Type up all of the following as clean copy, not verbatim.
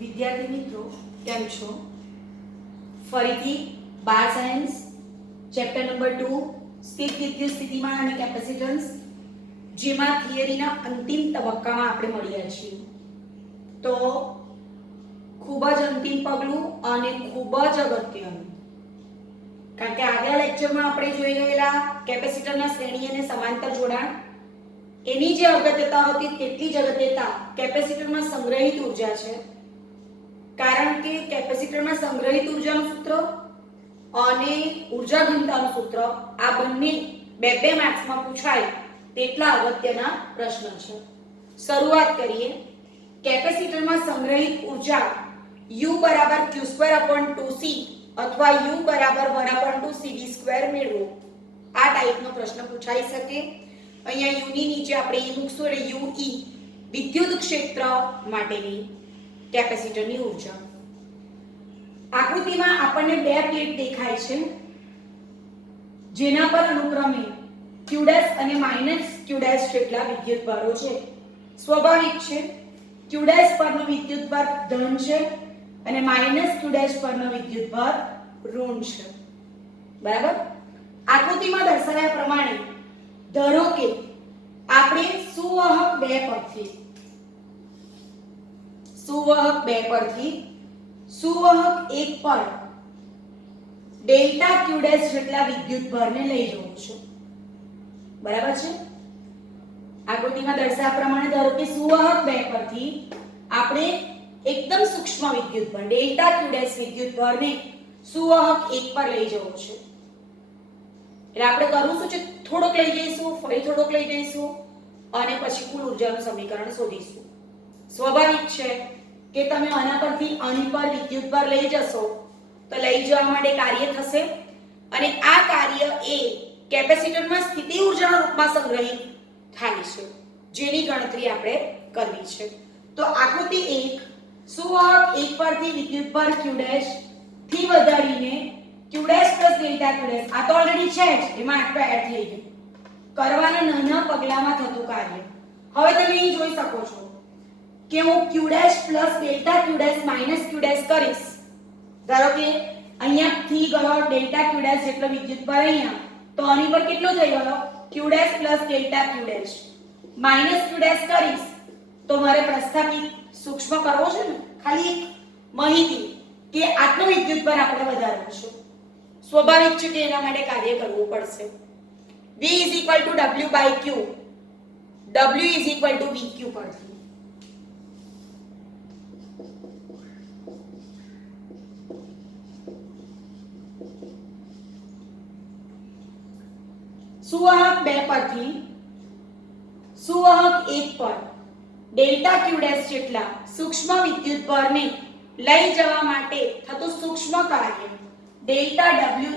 વિદ્યાર્થી મિત્રો કેમ છો? ફરીથી બાર સાયન્સ ચેપ્ટર નંબર 2 સ્થિત વિદ્યુત સ્થિતિમાન અને કેપેસિટન્સ જેમાં થિયરીના અંતિમ તબક્કામાં આપણે મળ્યા છીએ. તો ખૂબ જ અંતિમ પગલું અને ખૂબ જ અગત્યનું, કારણ કે આગલા લેક્ચરમાં આપણે જોઈ ગયેલા કેપેસિટરના શ્રેણી અને સમાંતર જોડાણ એની જે અગત્યતા હતી તેટલી જ અગત્યતા કેપેસિટરમાં સંગ્રહિત ઉર્જા છે. કારણ કે કેપેસિટરમાં સંગ્રહિત ઉર્જાનું સૂત્ર અને ઉર્જા ઘનતાનું સૂત્ર આ બંને બે માર્ક્સમાં પૂછાય તેટલા અગત્યના પ્રશ્ન છે. શરૂઆત કરીએ. કેપેસિટરમાં સંગ્રહિત ઉર્જા U q2 2c અથવા U 1/2cv2 મેળવો. આ ટાઈપનો પ્રશ્ન પૂછાઈ શકે. અહીંયા U ની નીચે આપણે E મૂકશું એટલે UE વિદ્યુત ક્ષેત્ર માટેની કેપેસિટરની ઉર્જા. આકૃતિમાં આપણને બે પ્લેટ દેખાય છે જેના પર અનુક્રમે q' અને -q' જેટલા વિદ્યુતભારો છે. સ્વાભાવિક છે q' પરનો વિદ્યુતભાર ધન છે અને -q' પરનો વિદ્યુતભાર ઋણ છે. બરાબર. આકૃતિમાં દર્શાવ્યા પ્રમાણે ધારો કે આપણે સુવાહક 2 પરથી સુવાહક 1 પર ડેલ્ટા q' જેટલા વિદ્યુતભારને લઈ જવું છે. બરાબર છે. આકૃતિમાં દર્શાવ્યા પ્રમાણે ધારો કે સુવાહક 2 પરથી આપણે એકદમ સૂક્ષ્મ વિદ્યુતભાર ડેલ્ટા q' વિદ્યુતભારને સુવાહક 1 પર લઈ જવો છે. એટલે આપણે કરવું શું છે, થોડોક લઈ જઈશું, ફરી થોડોક લઈ જઈશું અને પછી કુલ ઉર્જાનું સમીકરણ શોધીશું. સ્વાભાવિક છે કે તમે આના પરથી આની પર વિદ્યુતભાર લઈ જશો તો લઈ જવા માટે કાર્ય થશે અને આ કાર્ય એ કેપેસિટરમાં સ્થિતિ ઉર્જાના રૂપમાં સંગ્રહિત થાય છે, જેની ગણતરી આપણે કરવી છે. તો આકૃતિ 1 સુવાહક 1 પરથી વિદ્યુતભાર q' થી વધારીને q' ડેલ્ટા q', આ તો ઓલરેડી છે જ, એમાં આટલું એડ થઈ ગયું. કરવાના નાના પગલામાં થતું કાર્ય. હવે તમે અહીં જોઈ શકો છો કે હું q' ડેલ્ટા q' q' કરીશ. ધારો કે અહીંયા થી ગયો ડેલ્ટા q' જેટલો વિદ્યુતભાર અહીંયા, તો આની પર કેટલો થઈ ગયો q' ડેલ્ટા q'. q' કરીશ તો મારે પ્રસ્થાપિત સૂક્ષ્મ કરવો છે ને, ખાલી એક માહિતી કે આટલો વિદ્યુતભાર આપણે વધારવો છે. સ્વાભાવિક છે કે એના માટે કાર્ય કરવું પડશે. V W/Q, W VQ પરથી સુવાહક 2 પરથી સુવાહક 1 પર ડેલ્ટા q' જેટલા સૂક્ષ્મ વિદ્યુતભારને લઈ જવા માટે થતું સૂક્ષ્મ કાર્ય ડેલ્ટા W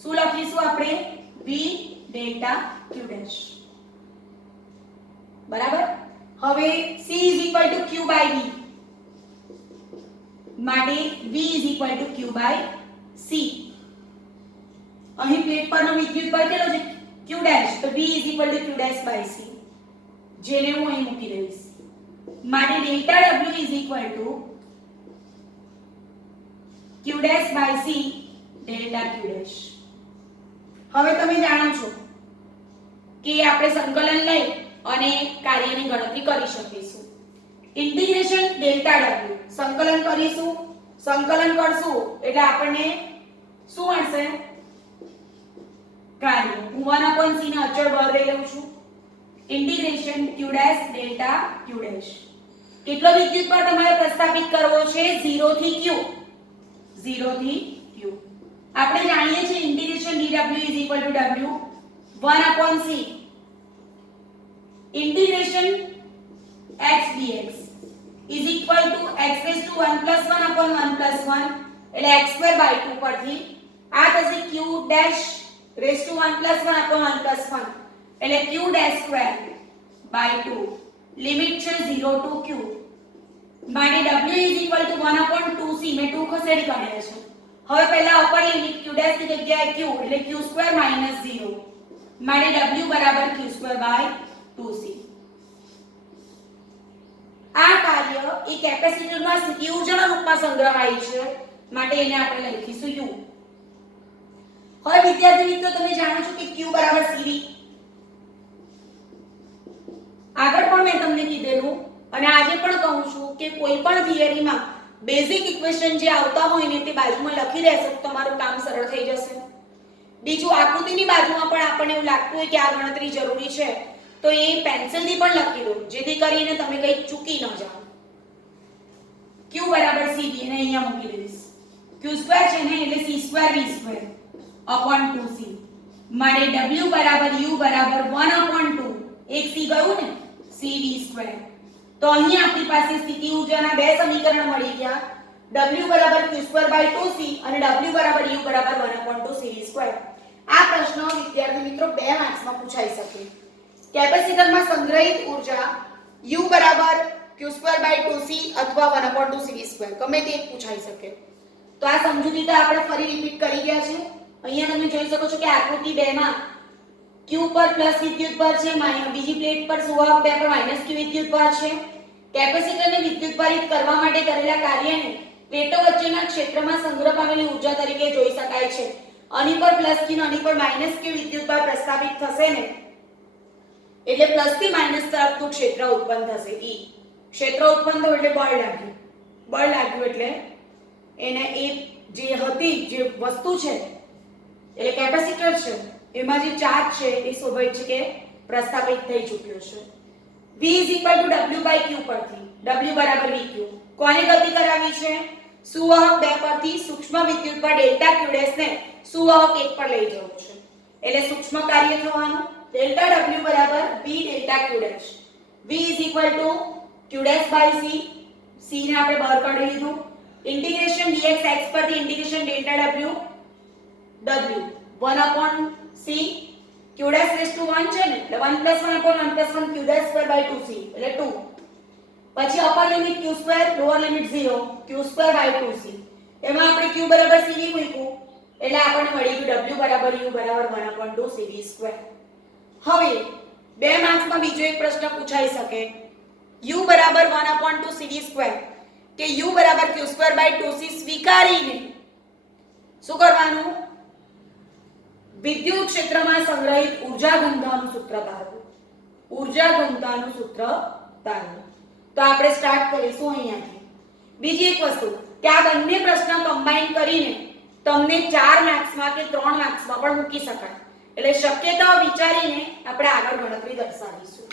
શું લખીશું આપણે V ડેલ્ટા q'. બરાબર. હવે C q/V માટે V q/C. અહીં પ્લેટ પરનો વિદ્યુતભાર કેટલો છે q', તો V q'/C, જેને હું અહીં મૂકી દઈશ. માટે delta W q'/C delta q'. હવે તમે જાણો છો કે આપણે સંકલન લઈ અને કાર્યની ગણતરી કરી શકીશું. ઇન્ટિગ્રેશન ડેલ્ટા W સંકલન કરીશું, સંકલન કરશું એટલે આપણને શું મળશે? કાર્ય. હું 1/c ને અચળ બહાર લઈ લઉં છું. Integration q' delta q'. કેટલો વિદ્યુતભાર તમારે પ્રસ્થાપિત કરવો છે? 0 થી q. 0 થી q. આપણે જાણીએ છીએ integration dw W 1/c integration x dx x = 1 + 1/1 + 1 એટલે x²/2 પરથી આ થશે q' 1 + 1/1 + 1 એટલે q'²/2 લિમિટ છે 0 to q. માટે w = 1/2c મેં 2 ખસેડી કાઢ્યા છે. હવે પહેલા અપર લિમિટ q' ની જગ્યાએ q એટલે q² - 0 માટે w q²/2c. આ કાર્ય કાર્ય એ કેપેસિટરમાં સ્થિતિ ઊર્જાના રૂપમાં સંગ્રહાય છે, માટે એને આપણે લખીશું U. હવે વિદ્યાર્થી મિત્રો તમે જાણો છો કે Q બરાબર CV. આગળ પણ મેં તમને કીધેલું અને આજે પણ કહું છું કે કોઈ પણ થિયરીમાં બેઝિક ઇક્વેશન જે આવતા હોય ને તે બાજુમાં લખી રહેશો તો તમારું કામ સરળ થઈ જશે. બીજું આકૃતિની બાજુમાં પણ આપણને એવું લાગતું હોય કે આ ગણતરી જરૂરી છે તો એ પેન્સિલથી પણ લખી દો જેથી કરીને તમે કંઈ ચૂકી ન જાઓ. Q બરાબર CV ને અહીંયા મૂકી દઈશ. Q2 છે ને એટલે C2V2 upon 2C. મારે W બરાબર U બરાબર 1 upon 2 એક C ગયું ને CV2. તો અહીં આપણી પાસે સ્થિતિ ઊર્જાના બે સમીકરણ મળી ગયા. W બરાબર Q2/2C અને W બરાબર U બરાબર 1 upon 2 CV2. આ પ્રશ્ન વિદ્યાર્થી મિત્રો 2 માર્ક્સમાં પૂછાઈ શકે. કેપેસિટરમાં સંગ્રહિત ઊર્જા U બરાબર Q2/2C અથવા 1 upon 2 CV2 ગમે તે એક પૂછાઈ શકે. તો આ સમજૂતી તો આપણે ફરી રિપીટ કરી ગયા છે. અહીંયા તમે જોઈ શકો છો કે આકૃતિ 2 માં Q પર પ્લસ વિદ્યુતભાર છે, બીજી પ્લેટ પર સુવાહક 2 પર માઈનસ Q વિદ્યુતભાર છે. કેપેસિટરને વિદ્યુતભારિત કરવા માટે કરેલા કાર્યને પ્લેટો વચ્ચેના ક્ષેત્રમાં સંગ્રહ પામેલી ઊર્જા તરીકે જોઈ શકાય છે. આની પર પ્લસ Q અને આની પર માઈનસ Q વિદ્યુતભાર પ્રસ્થાપિત થશે ને એટલે પ્લસ થી માઈનસ તરફનું ક્ષેત્ર ઉત્પન્ન થશે. E ક્ષેત્ર ઉત્પન્ન થયું એટલે બળ લાગ્યું. બળ લાગ્યું એટલે એને એ જે હતી જે વસ્તુ છે એટલે કેપેસિટર છે એમાં જે ચાર્જ છે એ સ્વાભાવિક છે કે પ્રસ્થાપિત થઈ ચૂક્યો છે. V W/Q પરથી W બરાબર VQ કોને ગતિ કરાવી છે? સુવાહક 2 પરથી સૂક્ષ્મ વિદ્યુતભાર ડેલ્ટા Q ડેશ ને સુવાહક 1 પર લઈ જવું છે એટલે સૂક્ષ્મ કાર્ય થવાનું ડેલ્ટા W બરાબર V delta Q dash. V Q dash by C. C ને આપણે બહાર કાઢી લીધું. ઇન્ટિગ્રેશન dx x પરથી integration delta W 1 upon C Q dash raised to 1 છે ને એટલે 1 plus 1 upon 1 plus 1 Q dash square by 2C એટલે 2. પછી upper limit Q square lower limit 0 Q square by 2C. એમાં આપણે Q બરાબર CV મૂક્યું એટલે આપણને મળી ગયું W બરાબર U બરાબર 1 upon 2 CV square. હવે 2 માર્ક્સમાં બીજો એક પ્રશ્ન પૂછાઈ શકે. U બરાબર 1 upon 2 CV square કે U બરાબર Q square by 2C સ્વીકારીને શું કરવાનું? વિદ્યુત ક્ષેત્રમાં સંગ્રહિત ઊર્જા ઘનતાનું સૂત્ર તારવું. ઊર્જા ઘનતાનું સૂત્ર તારવું. તો આપણે સ્ટાર્ટ કરીશું અહીંયાથી. બીજી એક વસ્તુ કે આ બંને પ્રશ્ન કમ્બાઈન કરીને તમને 4 માર્ક્સમાં કે 3 માર્ક્સમાં પણ મૂકી શકાય. એટલે શક્યતાઓ વિચારીને આપણે આગળ ગણતરી દર્શાવીશું.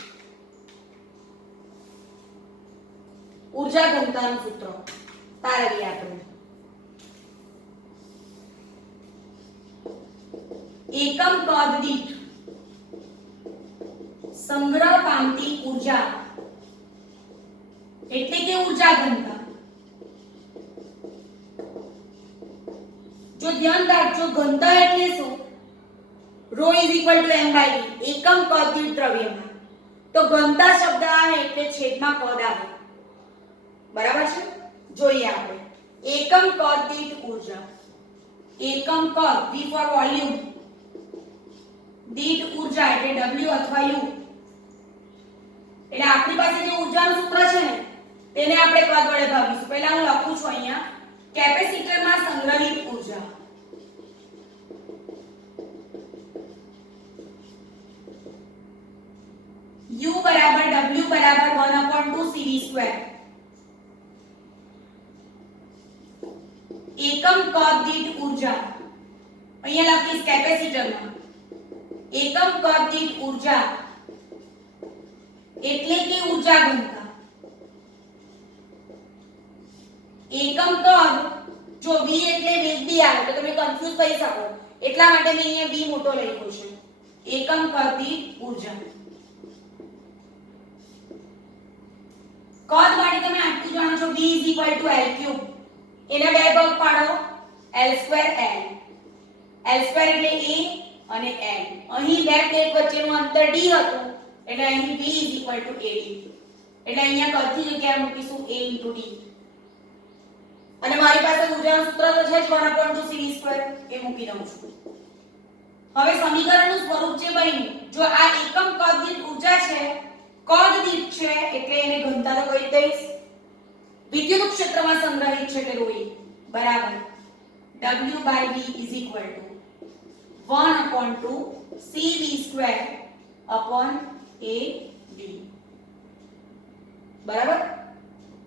ઊર્જા ઘનતાનું સૂત્ર તારવીએ આપણે. એકમ કદ દીઠ સંગ્રહ પામતી ઊર્જા એટલે કે ઊર્જા ઘનતા. જો ધ્યાન રાખજો ઘનતા એટલે શું? ρ = m/v એકમ કદ દીઠ દ્રવ્યમાન. તો ઘનતા શબ્દ આવે એટલે છેદમાં કદ આવે. બરાબર છે? જોઈએ આપણે એકમ કદ દીઠ ઊર્જા. એકમ કદ V for volume દીઠ ઊર્જા એટલે W અથવા U. એટલે આપણી પાસે જે ઊર્જાનું સૂત્ર છે ને તેને આપણે કદ વડે ભાગીશું. પહેલા હું લખું છું અહીંયા કેપેસિટરમાં સંગ્રહિત ઊર્જા. U બરાબર W બરાબર 1 upon 2 CV2. એકમ કદ દીઠ ઊર્જા અહીંયા લખીશ કેપેસિટરમાં એકમ કદ દીઠ ઊર્જા એટલે કે ઊર્જા ઘનતા. એકમ કદ જો V એટલે વેગ બી આવે તો તમે કન્ફ્યુઝ થઈ શકો એટલા માટે મેં અહીંયા V મોટો લખ્યો છે. એકમ કદ દીઠ ઊર્જા. કદ માટે તમે આટલું જાણો છો V = L3. એના બે ભાગ પાડો L2 L. L2 એટલે A અને L. અહીં બે પ્લેટ વચ્ચેનું અંતર D હતું એટલે અહીં V = AD. એટલે અહીંયા કદથી જગ્યાએ મૂકીશું A * D. અને મારી પાસે ઊર્જાનું સૂત્ર તો છે જ 1 upon 2 CV2 એ મૂકી દઉં છું. હવે સમીકરણનું સ્વરૂપ જે બન્યું જો આ એકમ કદ દીઠ ઊર્જા છે કદ દીઠ છે એટલે એને ઘનતા તો કહી દઈશ વિદ્યુત ક્ષેત્રમાં સંગ્રહિત છે એટલે ρ બરાબર W/V is equal to 1/2 CV² upon AD. બરાબર.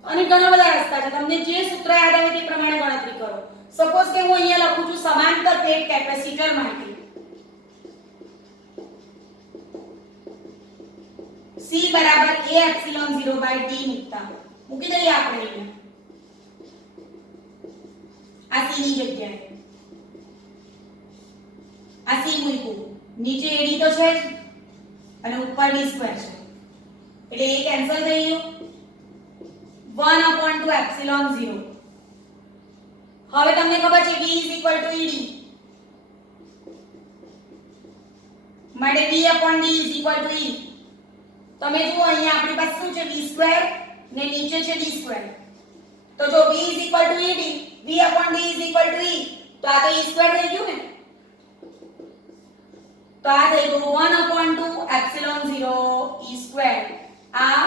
અને ઘણા બધા રસ્તા છે, તમને જે સૂત્ર યાદ આવે તે પ્રમાણે ગણતરી કરો. સપોઝ કે હું અહીંયા લખું છું સમાંતર પ્લેટ કેપેસિટર માટે C બરાબર A એપ્સિલોન 0/T મૂકી દઈએ આપણે અહીંયા આ C ની જગ્યાએ આ C મૂક્યું, નીચે AD તો છે જ અને ઉપર d² છે એટલે એ કેન્સલ થઈ ગયું 1/2 એપ્સિલોન 0. હવે તમને ખબર છે V ED માટે V/D E. તમે જુઓ અહીંયા આપણી પાસે શું છે V² ને નીચે છે d². તો જો V ED V/D E તો આ તો E² થઈ ગયું ને, તો આ થઈ ગયું 1/2 એપ્સિલોન 0 E². આ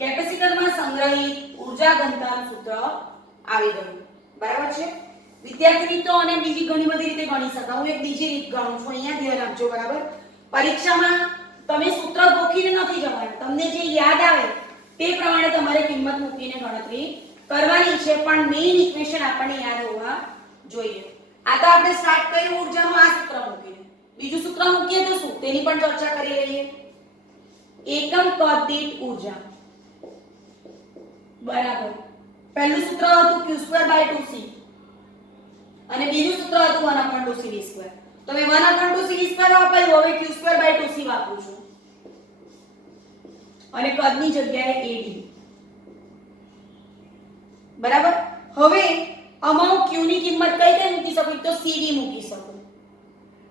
કેપેસિટરમાં સંગ્રહિત ઊર્જા ઘનતાનું સૂત્ર આવી ગયું. બરાબર છે વિદ્યાર્થી મિત્રો? અને બીજી ઘણી બધી રીતે ગણી શકાય. હું એક બીજી રીત ગણું છું, અહીંયા ધ્યાન આપજો. બરાબર, પરીક્ષામાં તમે સૂત્ર ગોખીને નથી જવાનું, તમને જે યાદ આવે તે પ્રમાણે તમારે કિંમત મૂકીને ગણતરી કરવાની છે, પણ મેઈન ઇક્વેશન આપણને યાદ હોવા જોઈએ. આ તો આપણે સ્ટાર્ટ કર્યું ઊર્જાનું આ સૂત્ર મૂકીને. બીજું સૂત્ર મૂકીએ તો શું, તેની પણ ચર્ચા કરી લઈએ. એકમ કદ દીઠ ઊર્જા બરાબર. પહેલું સૂત્ર હતું q²/2c અને બીજું સૂત્ર હતું 1/2 cv². તો મેં 1/2 cv² વાપર્યું, હવે q²/2c વાપરું છું અને કદની જગ્યાએ AD. બરાબર. હવે આમાં q ની કિંમત કઈ કઈ મૂકી શકું? તો cv મૂકી શકું.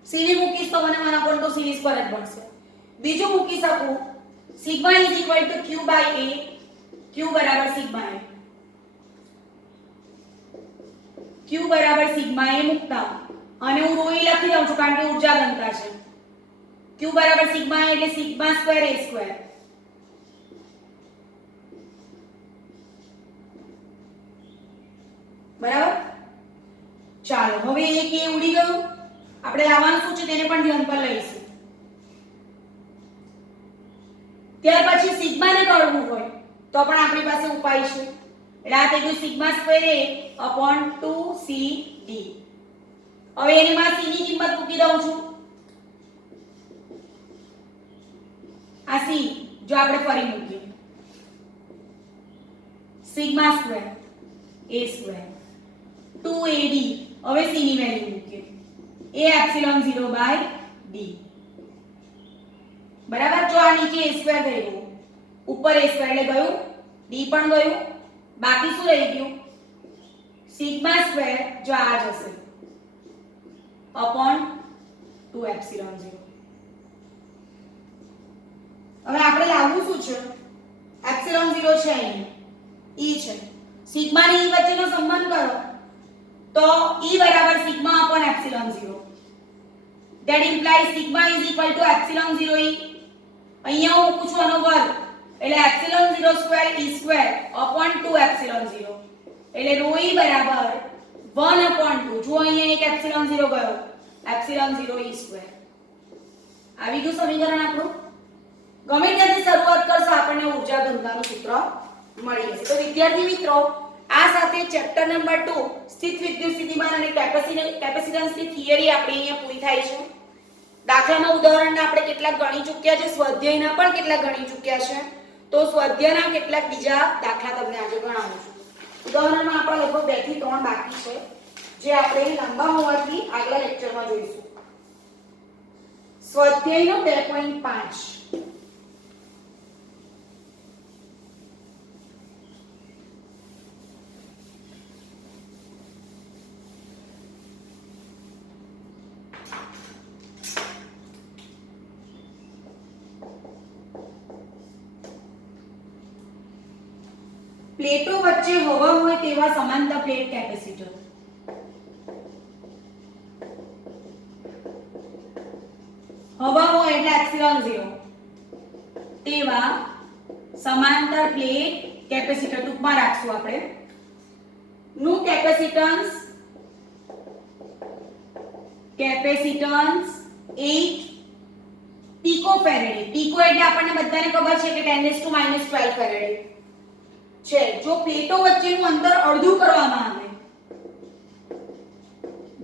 cv મૂકીશ તો મને 1/2 cv² જ મળશે. બીજું મૂકી શકું સિગ્મા q/A. q બરાબર સિગ્મા a. q બરાબર સિગ્મા a મૂકતા અને હું ρ લખી દઉં છું કારણ કે ઊર્જા ઘનતા છે. q બરાબર સિગ્મા a એટલે સિગ્મા² a². બરાબર. ચાલો હવે એક એ ઉડી ગયું. આપણે લાવવાનું શું છે તેને પણ ધ્યાન પર લઈશું. ત્યાર પછી સિગ્માને કાઢવું હોય તો પણ આપણી પાસે ઉપાય છે. એટલે આ થઈ ગયું σ²a/2cd. હવે એની માં c ની કિંમત મૂકી દઉં છું. આ c જો આપણે ફરી મૂકીએ σ² a², 2AD. હવે c ની વેલ્યુ મૂકીએ A એપ્સિલોન 0/D. બરાબર. જો આ નીચે a² થઈ ગયું, ઉપર a² એટલે ગયું, d પણ ગયું, બાકી શું રહી ગયું? σ² જો આ જશે upon 2 એપ્સિલોન 0. હવે આપણે લાવવું શું છે? એપ્સિલોન 0 છે અહીંયા, e છે. સિગ્મા ની વચ્ચેનો સંબંધ કરો તો e બરાબર sigma upon epsilon 0. that implies sigma is equal to epsilon 0 e. અહીંયા હું મૂકું છું આનો વર્ગ એટલે એપ્સિલોન 0² e² upon 2 એપ્સિલોન 0 એટલે ρ e બરાબર 1/2. જો અહીંયા એક એપ્સિલોન 0 ગયો, એપ્સિલોન 0 e². આવી ગયું સમીકરણ આપણું. ગમે ત્યાંથી શરૂઆત કરશો આપણને ઊર્જા ઘનતાનું સૂત્ર મળી જશે. તો વિદ્યાર્થી મિત્રો, આ સાથે ચેપ્ટર નંબર 2 સ્થિત વિદ્યુત સ્થિતિમાન અને કેપેસિટન્સની થિયરી આપણી અહીંયા પૂરી થાય છે. દાખલાના ઉદાહરણના આપણે કેટલાક ગણી ચૂક્યા છે, સ્વાધ્યાયના પણ કેટલાક ગણી ચૂક્યા છે. તો સ્વાધ્યાયના કેટલાક બીજા દાખલા તમને આજે ગણાવું છું. ઉદાહરણમાં આપણા લગભગ 2 થી 3 બાકી છે જે આપણે લાંબા હોવાથી આગલા લેક્ચરમાં જોઈશું. સ્વાધ્યાયનો 2.5 પ્લેટો વચ્ચે હવા હોય તેવા સમાંતર પ્લેટ કેપેસિટર. હવા હોય એટલે એપ્સિલોન 0 તેવા સમાંતર પ્લેટ કેપેસિટર ટૂંકમાં રાખશું આપણે. નું કેપેસિટન્સ 8 પિકોફેરેડે. પિકો એટલે આપણને બધાને ખબર છે કે 10⁻12 ફેરેડે છે. જો પ્લેટો વચ્ચેનું અંતર અડધું કરવામાં આવે,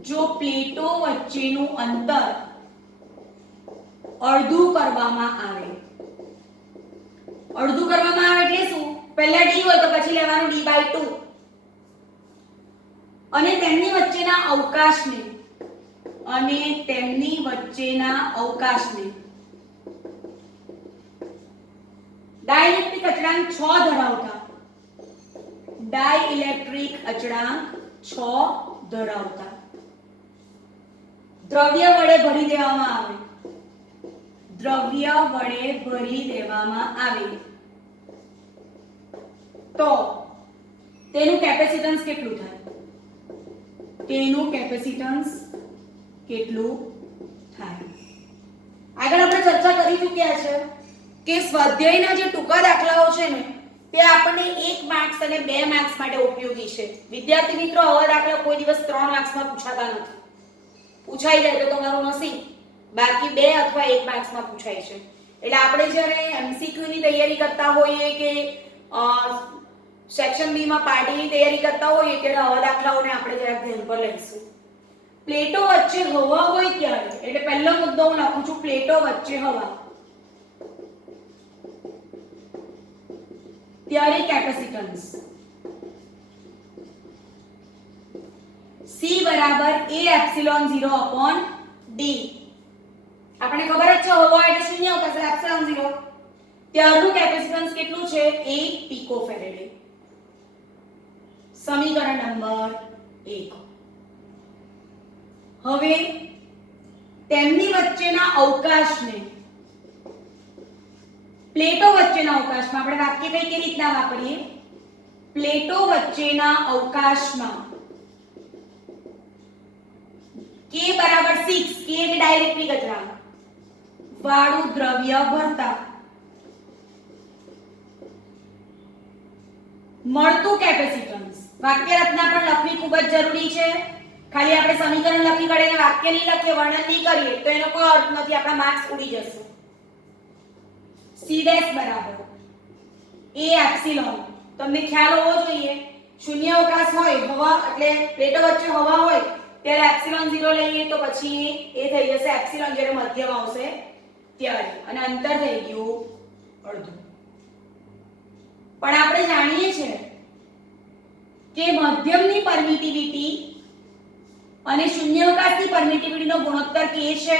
જો પ્લેટો વચ્ચેનું અંતર અડધું કરવામાં આવે એટલે શું? પહેલા d હોય તો પછી લેવાનું d/2 અને તેમની વચ્ચેના અવકાશને ડાઇલેક્ટ્રિક અચળાંક 6 ધરાવતા દ્રવ્ય વડે ભરી દેવામાં આવે તો તેનું કેપેસિટન્સ કેટલું થાય? આગળ આપણે ચર્ચા કરી ચૂક્યા છે કે સ્વાધ્યાયના જે ટૂંકા દાખલાઓ છે ને તે આપણને 1 માર્ક્સ અને 2 માર્ક્સ માટે ઉપયોગી છે. વિદ્યાર્થી મિત્રો, આવા દાખલા કોઈ દિવસ 3 માર્ક્સમાં પૂછાતા નથી. પૂછાઈ જાય તો તમારું નસીબ, બાકી 2 અથવા 1 માર્ક્સમાં પૂછાય છે. એટલે આપણે જ્યારે એમસીક્યુ ની તૈયારી કરતા હોઈએ કે સેક્શન બી માં પાર્ટીની તૈયારી કરતા હોઈએ ત્યારે આવા દાખલાઓને આપણે જરાક ધ્યાન પર લઈશું. પ્લેટો વચ્ચે હવા હોય ત્યારે, એટલે પહેલો મુદ્દો હું લખું છું, પ્લેટો વચ્ચે હવા, ત્યારે કેપેસિટન્સ C બરાબર A એપ્સિલોન 0 D. આપણે ખબર જ છે હવા એટલે શૂન્ય અવકાશ એપ્સિલોન 0. ત્યારનું કેપેસિટન્સ કેટલું છે? 8 પિકોફેરેડે. સમીકરણ નંબર 1. હવે તેમની વચ્ચેના અવકાશને, પ્લેટો વચ્ચેના અવકાશમાં આપણે વાક્ય કઈ રીતના વાપરીએ? પ્લેટો વચ્ચેના અવકાશમાં K બરાબર 6, K એટલે ડાઇલેક્ટ્રિક અચળાંક, વાળું દ્રવ્ય ભરતા મળતું કેપેસિટન્સ. વાક્ય રચના પણ લખવી ખૂબ જ જરૂરી છે. ખાલી આપણે સમીકરણ લખી કાઢીને વાક્ય નહીં લખીએ, વર્ણન નહીં કરીએ તો એનો કોઈ અર્થ નથી, આપણા માર્ક્સ ઉડી જશે. C ડેશ બરાબર A એપ્સિલોન. તમને ખ્યાલ હોવો જોઈએ, શૂન્ય અવકાશ હોય, હવા એટલે પ્લેટો વચ્ચે હવા હોય ત્યારે એપ્સિલોન 0 લઈએ તો પછી એ થઈ જશે એપ્સિલોન જ્યારે મધ્યમ આવશે ત્યારે, અને અંતર થઈ ગયું અડધું. પણ આપણે જાણીએ છીએ કે મધ્યમની પરમિટિવિટી અને શૂન્યાવકાશની પરમિટિવિટીનો ગુણોત્તર k છે,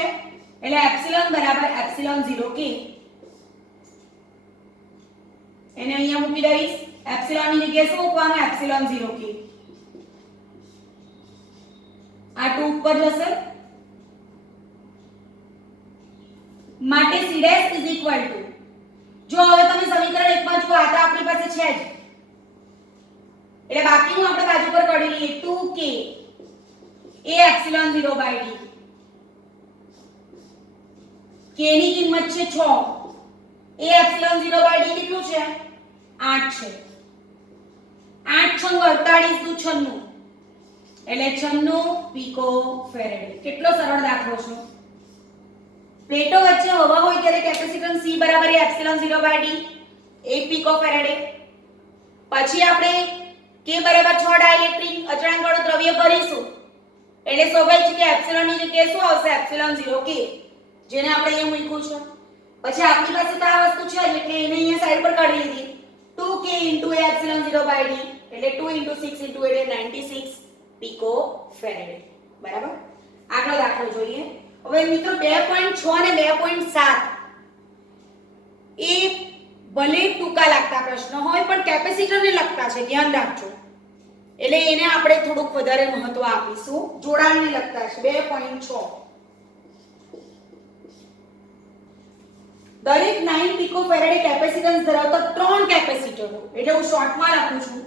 એટલે એપ્સિલોન બરાબર એપ્સિલોન 0 k. એને અહીંયા મૂકી દઈશ. એપ્સિલોન ની જગ્યાએ શું મૂકવાનું? Epsilon 0 k. આ 2 ઉપર જશે, માટે C dash is equal to, જો હવે તમે સમીકરણ 1 માં જુઓ, આ તો આપણી પાસે છે જ, એટલે બાકીનું આપણે બાજુ પર કાઢી લઈએ. 2k A epsilon 0 by d. k ની કિંમત છે 6, A એપ્સિલોન 0 બાય d કેટલું છે? 8 છે. 8 × 48 = 96, એટલે 96 પિકોફેરેડે. કેટલો સરળ દાખલો છે. પ્લેટો વચ્ચે હવા હોય ત્યારે કેપેસિટન્સ C બરાબર એપ્સિલોન 0 બાય d 8 પિકોફેરેડે. પછી આપણે k બરાબર 6 ડાઇલેક્ટ્રિક અચળાંક વાળું દ્રવ્ય ભરીશું, એટલે સ્વાભાવિક છે કે એપ્સિલોન ની જગ્યાએ શું આવશે? એપ્સિલોન 0 k, જેને આપણે અહીંયા મૂક્યું છે. પછી આપણી પાસે તો આ વસ્તુ છે એટલે એને અહીંયા સાઈડ પર કાઢી લીધી. 2k * એપ્સિલોન 0 બાય d, એટલે 2 * 6 * 8 એટલે 96 પિકોફેરેડે. બરાબર. આગળ દાખલો જોઈએ. હવે મિત્રો 2.6 અને 2.7 એ ભલે ટૂંકા લાગતા પ્રશ્નો હોય પણ કેપેસિટરને લગતા છે, ધ્યાન રાખજો. એટલે એને આપણે થોડુંક વધારે મહત્વ આપીશું. જોડાણને લગતા છે. 2.6 દરેક 9 પિકોફેરેડે કેપેસિટન્સ ધરાવતા 3 કેપેસિટરો, એટલે હું શોર્ટમાં લખું છું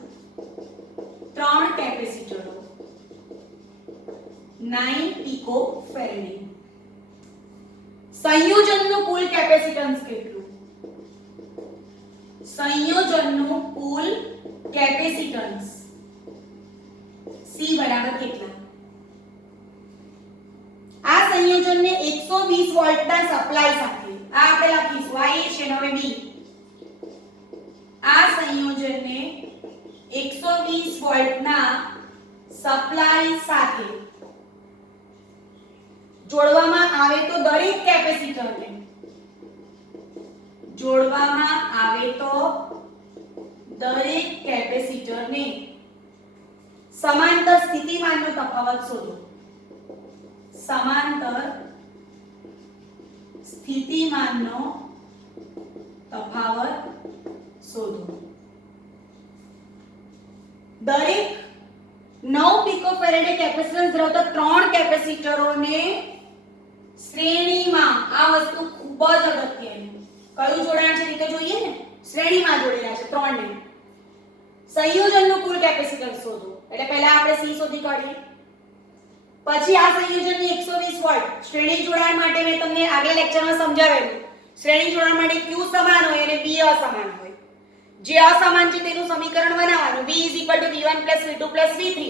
3 કેપેસિટરો 9 પિકોફેરેડે. સંયોજનનું કુલ કેપેસિટન્સ કેટલું? સંયોજનનું કુલ કેપેસિટન્સ 120 વોલ્ટના સપ્લાય સાથે આ આપણે લખીશું આ એ છે ને હવે બી આ સંયોજનને 120 વોલ્ટના સપ્લાય સાથે જોડવામાં આવે તો દરેક કેપેસિટરને સમાંતર સ્થિતિમાનનો તફાવત શોધો. સમાંતર સ્થિતિમાનનો તફાવત શોધો. દરેક 9 પિકોફેરેડે કેપેસિટન્સ ધરાવતા 3 કેપેસિટરોને શ્રેણીમાં આ વસ્તુ ખૂબ જ અગત્યની કયું જોડાણ છે તે જોઈએ ને શ્રેણીમાં જોડેલા છે 3 ને સંયોજનનું કુલ કેપેસિટન્સ શોધો એટલે પહેલા આપણે C શોધી કાઢીએ પછી આ સંયોજનની 120 વોલ્ટ શ્રેણી જોડાણ માટે મેં તમને આગલા લેક્ચરમાં સમજાવેલું શ્રેણી જોડાણ માટે Q સમાન હોય અને B અસમાન હોય જે અસમાન છે તેનું સમીકરણ બનાવવાનું V V1 V2 V3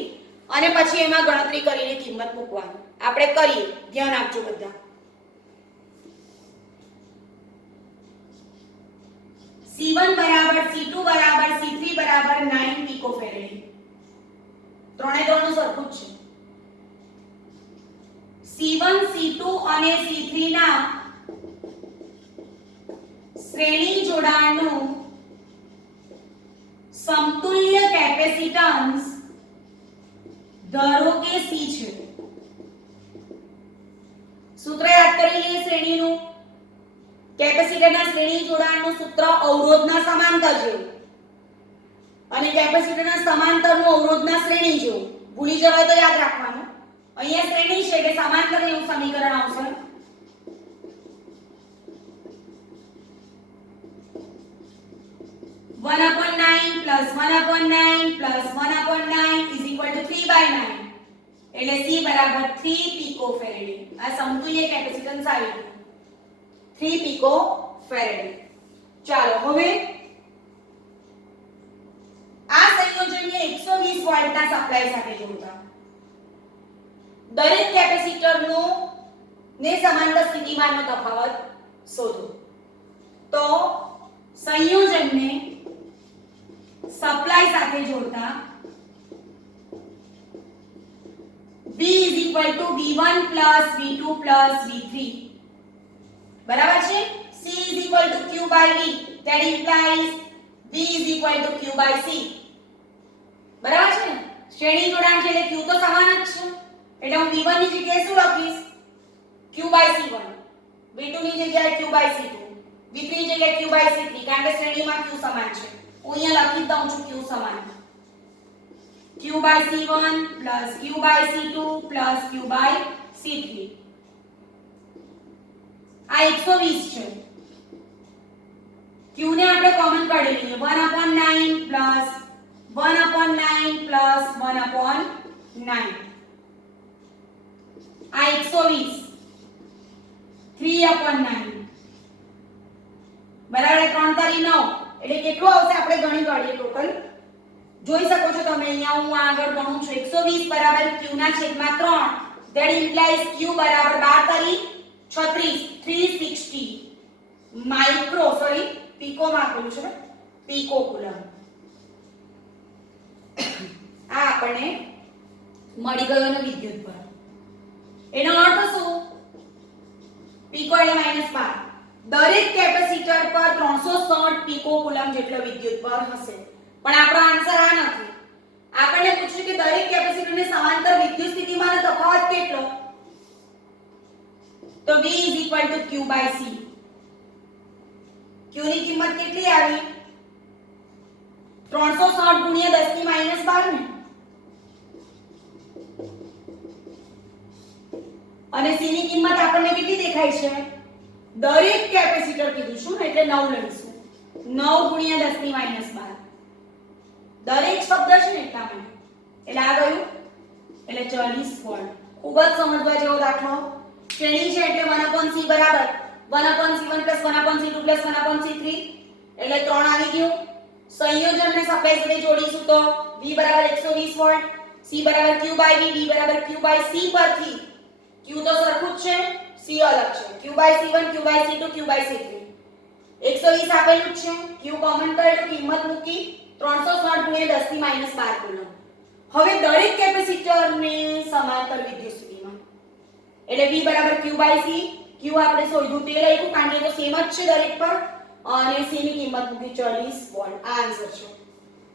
અને પછી એમાં ગણતરી કરીને કિંમત મૂકવાની આપણે કરીએ ધ્યાન આપજો બધા C1 બરાબર C2 બરાબર C3 બરાબર 9 પિકોફેરેડ ત્રણે ત્રણનું સરખું જ છે C1 C2 અને C3 ના શ્રેણી જોડાણનું સમતુલ્ય કેપેસિટન્સ ધારો કે C છે સૂત્ર યાદ કરી લઈએ શ્રેણીનું કેપેસિટરના શ્રેણી જોડાણનું સૂત્ર અવરોધના સમાંતર જેવું અને કેપેસિટરના સમાંતરનું અવરોધના શ્રેણી જેવું ભૂલી જવાય તો યાદ રાખવાનું અહીંયા શ્રેણી છે કે સમાંતર એવું સમીકરણ આવશે 1/9 plus 1/9 plus 1/9 is equal to 3/9 એટલે C બરાબર 3 પિકોફેરેડ આ સમતુલ્ય કેપેસિટન્સ આવી ગયું 3 પિકોફેરેડ ચાલો હવે આ સંયોજનને 120 વોલ્ટના સપ્લાય સાથે જોડતા દરેક કેપેસિટરનો ને સમાંતર સ્થિતિમાનનો તફાવત શોધો તો સંયોજનને સપ્લાય સાથે જોડતા V V1 V2 V3 બરાબર છે C Q by V that implies V Q by C બરાબર છે ને શ્રેણી જોડાણ છે એટલે Q તો સમાન જ છે એટલે હું V1 ની જગ્યાએ શું લખીશ Q by C1 V2 ની જગ્યાએ Q by C2 V3 ની જગ્યાએ Q by C3 કારણ કે શ્રેણીમાં Q સમાન છે હું અહીંયા લખી દઉં છું Q સમાન Q by C1 plus Q by C2 plus Q by C3 આ 120 છે Q ને આપણે કોમન કાઢી લઈએ 1/9 plus 1/9 plus 1/9 આ 120 3/9 બરાબર 3 તારી 9 એટલે કેટલું આવશે આપણે ગણી કાઢીએ ટોટલ જોઈ શકો છો તમે અહીંયા હું આગળ ગણું છું 120 બરાબર Q ના છેદમાં 3 that implies Q બરાબર 12 તારી 36 360 માઇક્રો સોરી પીકો માં આપેલું છે પીકો કુલમ આ આપણને મળી ગયો ને વિદ્યુતભાર એનો અર્થ શું પીકો એટલે -12 દરેક કેપેસિટર પર 360 પીકો કુલમ જેટલો વિદ્યુતભાર હશે પણ આપણો આન્સર આ નથી આપણને પૂછ્યું કે દરેક કેપેસિટરને સમાંતર વિદ્યુત સ્થિતિમાનનો તફાવત કેટલો તો V Q by C Q ની કિંમત કેટલી આવી 360 ગુણ્યા 10 ની -12 ને અને C ની કિંમત આપણને કેટલી દેખાય છે દરેક કેપેસિટર કીધું છું એટલે 9 લઈશું 9 ગુણ્યા 10 ની -12 દરેક શબ્દ છે ને એટલા માટે એટલે આ ગયું એટલે 40 વોલ્ટ ખૂબ જ સમજવા જેવો દાખલો શ્રેણી છે એટલે 1/C બરાબર 1/C1 + 1/C2 + 1/C3 એટલે 3 આવી ગયું સંયોજનને સપ્લાય સાથે જોડીશું તો V બરાબર 120 વોલ્ટ C બરાબર Q by V V બરાબર Q by C પરથી Q તો સરખું જ છે, C અલગ છે. Q/C1 Q/C2 Q/C3 120 આપેલું જ છે. Q કોમન કર્યું, કિંમત મૂકી 360 × 10⁻12 કુલમ. હવે દરેક કેપેસિટરને સમાંતર વિદ્યુત સ્થિતિમાં એટલે V બરાબર Q/C, Q આપણે શોધ્યું તે લખ્યું કારણ કે તો સેમ જ છે દરેક પર, અને C ની કિંમત મૂકી 40 વોલ્ટ. આ આન્સર છે.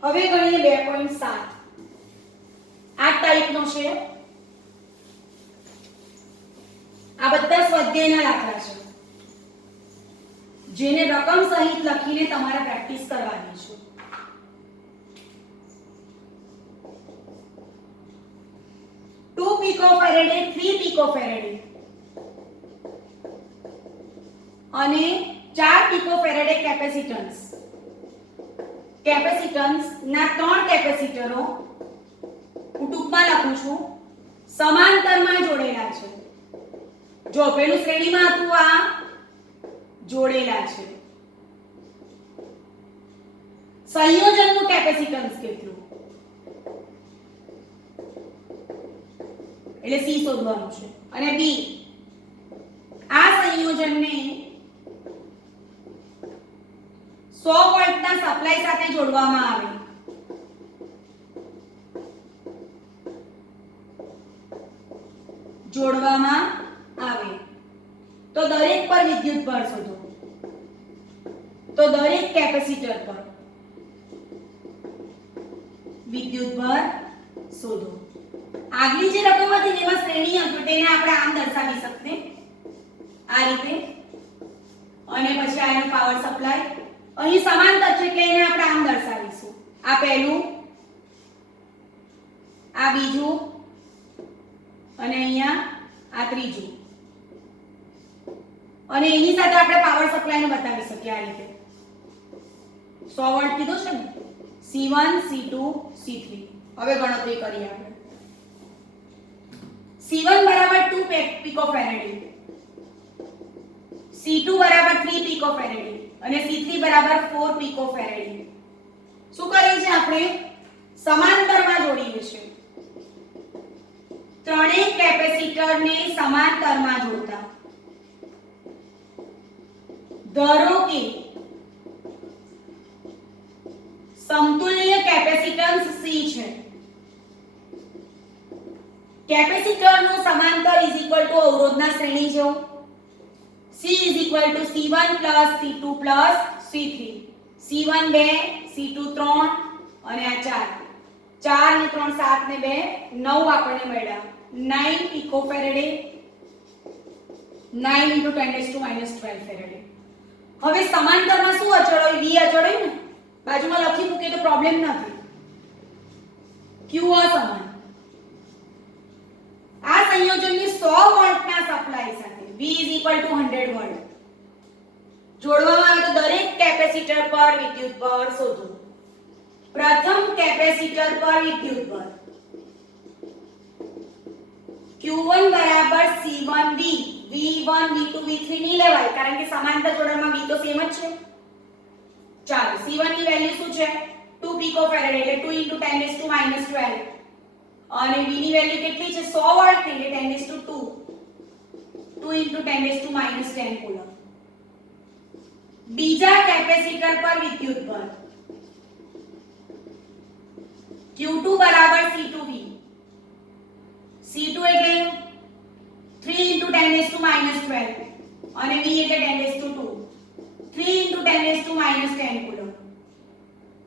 હવે ગણીએ 2.7. આ ટાઈપનો છે. આ બધા સ્વાધ્યાયના દાખલા છે જેને રકમ સહિત લખીને તમારે પ્રેક્ટિસ કરવાની છે. પીકોફેરેડે 3 પીકોફેરેડે અને 4 પીકોફેરેડે કેપેસિટન્સ ના 3 કેપેસિટરો હું ટૂંકમાં લખું છું સમાંતરમાં જોડેલા છે. જો પેલું શ્રેણીમાં હતું આ જોડેલા છે. સંયોજનનું કેપેસિટન્સ કેટલું એટલે C શોધવાનું છે. અને B આ સંયોજનને 100 વોલ્ટના સપ્લાય સાથે જોડવામાં આવે તો દરેક પર વિદ્યુત ભાર શોધો. તો દરેક કેપેસિટર પર વિદ્યુત ભાર શોધો. આગલી જે રકમ હતી એમાં શ્રેણી હતું તેને આપણે આમ દર્શાવી શકતે આ રીતે, અને પછી આનો પાવર સપ્લાય અહીં સમાંતર છે એટલે એને આપણે આમ દર્શાવીશું. આ પહેલું, આ બીજું, અને અહીંયા આ ત્રીજું, અને એની સાથે આપણે પાવર સપ્લાય ને બતાવી શકીએ આ રીતે. 100 વોલ્ટ કીધો છે ને, C1 C2 C3. હવે ગણતરી કરીએ આપણે. C1 બરાબર 2 પીકોફેરેડે, C2 બરાબર 3 પીકોફેરેડે અને C3 બરાબર 4 પીકોફેરેડે. શું કરીએ છે આપણે? સમાંતરમાં જોડીએ છે. ત્રણેય કેપેસિટરને સમાંતરમાં જોડતા ધારો કે સમતુલ્ય કેપેસિટન્સ C છે. કેપેસિટરનો સમાંતર અવરોધના શ્રેણી જેવો. C C1 C2 C3. C1 2 C2 3 અને આ 4 ને 3 7 ને 2 9 આપણને મળ્યા. 9 પીકોફેરેડે 9 × 10⁻12 ફેરેડે. હવે સમાંતરમાં શું અચળ હોય? V અચળ હોય ને, બાજુમાં લખી મૂકીએ તો પ્રોબ્લેમ નથી. Q અસમાન. આ સંયોજનની 100 વોલ્ટના સપ્લાય સાથે V 100 વોલ્ટ જોડવામાં આવે તો દરેક કેપેસિટર પર વિદ્યુત ભાર શોધો. પ્રથમ કેપેસિટર પર વિદ્યુત ભાર Q1 બરાબર C1V. V1 V2 V3 નહીં લેવાય કારણ કે સમાંતર જોડાણમાં V તો સેમ જ છે. ચાલો, C1 ની વેલ્યુ શું છે? 2 પીકોફેરેડ એટલે 2 × 10⁻12 અને V ની વેલ્યુ કેટલી છે? 100 વોલ્ટ એટલે 10⁻2 2 × 10⁻10 કુલમ. બીજા કેપેસિટર પર વિદ્યુત ભાર Q2 બરાબર C2V. C2 એટલે 3 × 10⁻12 અને V એટલે 10⁻2 3 × 10⁻10 કુલમ.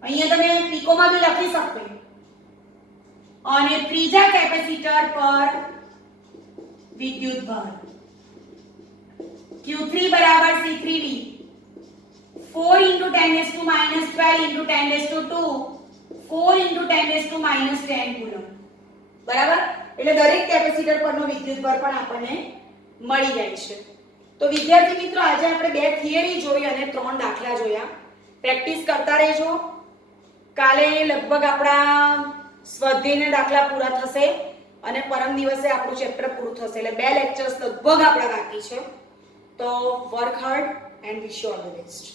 અહીંયા તમે પીકોમાં બી લખી શકો. અને ત્રીજા કેપેસિટર પર વિદ્યુત ભાર Q3 બરાબર C3V. 4 × 10⁻12 × 10⁻2 4 × 10⁻10 કુલમ. બરાબર? એટલે દરેક કેપેસિટર પરનો વિદ્યુત ભાર પણ આપણને મળી જાય છે. તો વિદ્યાર્થી મિત્રો, આજે આપણે 2 થિયરી જોઈ અને 3 દાખલા જોયા. પ્રેક્ટિસ કરતા રહેજો. કાલે લગભગ આપણા સ્વાધ્યાયના દાખલા પૂરા થશે અને પરમ દિવસે આપણું ચેપ્ટર પૂરું થશે. એટલે 2 લેક્ચર્સ લગભગ આપણા બાકી છે. તો work hard and wish you all the best.